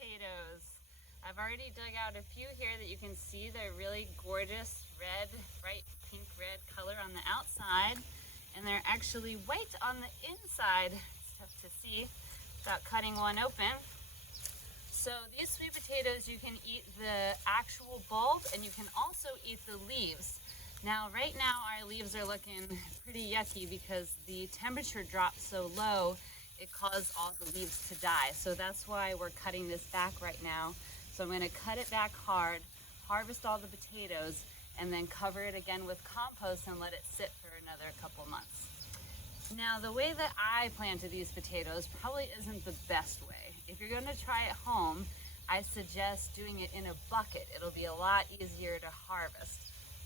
potatoes. I've already dug out a few here that you can see. They're really gorgeous red, bright pink red color on the outside, and they're actually white on the inside. It's tough to see without cutting one open. So these sweet potatoes, you can eat the actual bulb and you can also eat the leaves. Now, right now our leaves are looking pretty yucky because the temperature dropped so low, it caused all the leaves to die. So that's why we're cutting this back right now. So I'm gonna cut it back hard, harvest all the potatoes, and then cover it again with compost and let it sit for another couple months. Now, the way that I planted these potatoes probably isn't the best way. If you're gonna try it home, I suggest doing it in a bucket. It'll be a lot easier to harvest.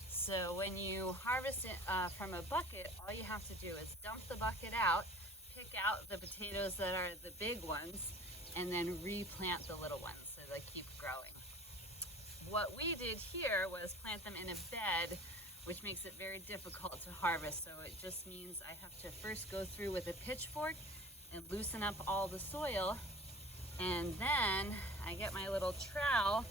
So when you harvest it from a bucket, all you have to do is dump the bucket out, pick out the potatoes that are the big ones, and then replant the little ones so they keep growing. What we did here was plant them in a bed, which makes it very difficult to harvest. So it just means I have to first go through with a pitchfork and loosen up all the soil. And then I get my little trowel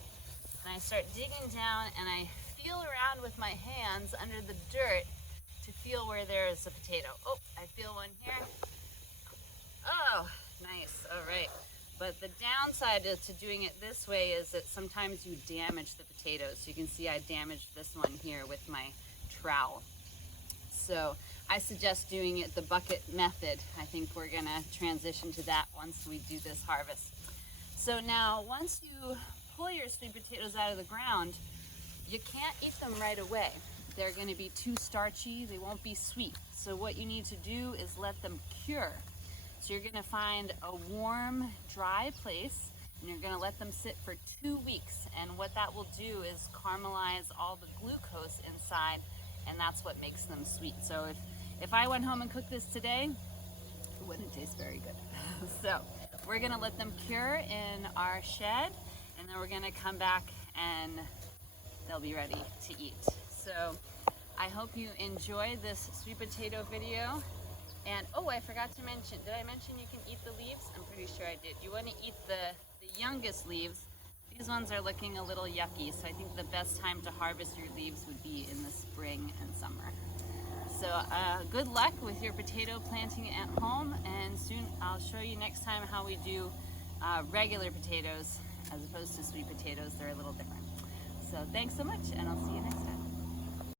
and I start digging down and I feel around with my hands under the dirt to feel where there is a potato. Oh, I feel one here. Oh, nice, all right. But the downside to doing it this way is that sometimes you damage the potatoes. So you can see I damaged this one here with my trowel. So I suggest doing it the bucket method. I think we're gonna transition to that once we do this harvest. So now, once you pull your sweet potatoes out of the ground, you can't eat them right away. They're gonna be too starchy, they won't be sweet. So what you need to do is let them cure. So you're gonna find a warm, dry place and you're gonna let them sit for 2 weeks. And what that will do is caramelize all the glucose inside, and that's what makes them sweet. So if I went home and cooked this today, it wouldn't taste very good. So we're gonna let them cure in our shed, and then we're gonna come back and they'll be ready to eat. So I hope you enjoyed this sweet potato video. And oh, I forgot to mention, did I mention you can eat the leaves? I'm pretty sure I did. You want to eat the youngest leaves. These ones are looking a little yucky, so I think the best time to harvest your leaves would be in the spring and summer. So good luck with your potato planting at home, and soon I'll show you next time how we do regular potatoes as opposed to sweet potatoes. They're a little different. So thanks so much, and I'll see you next time.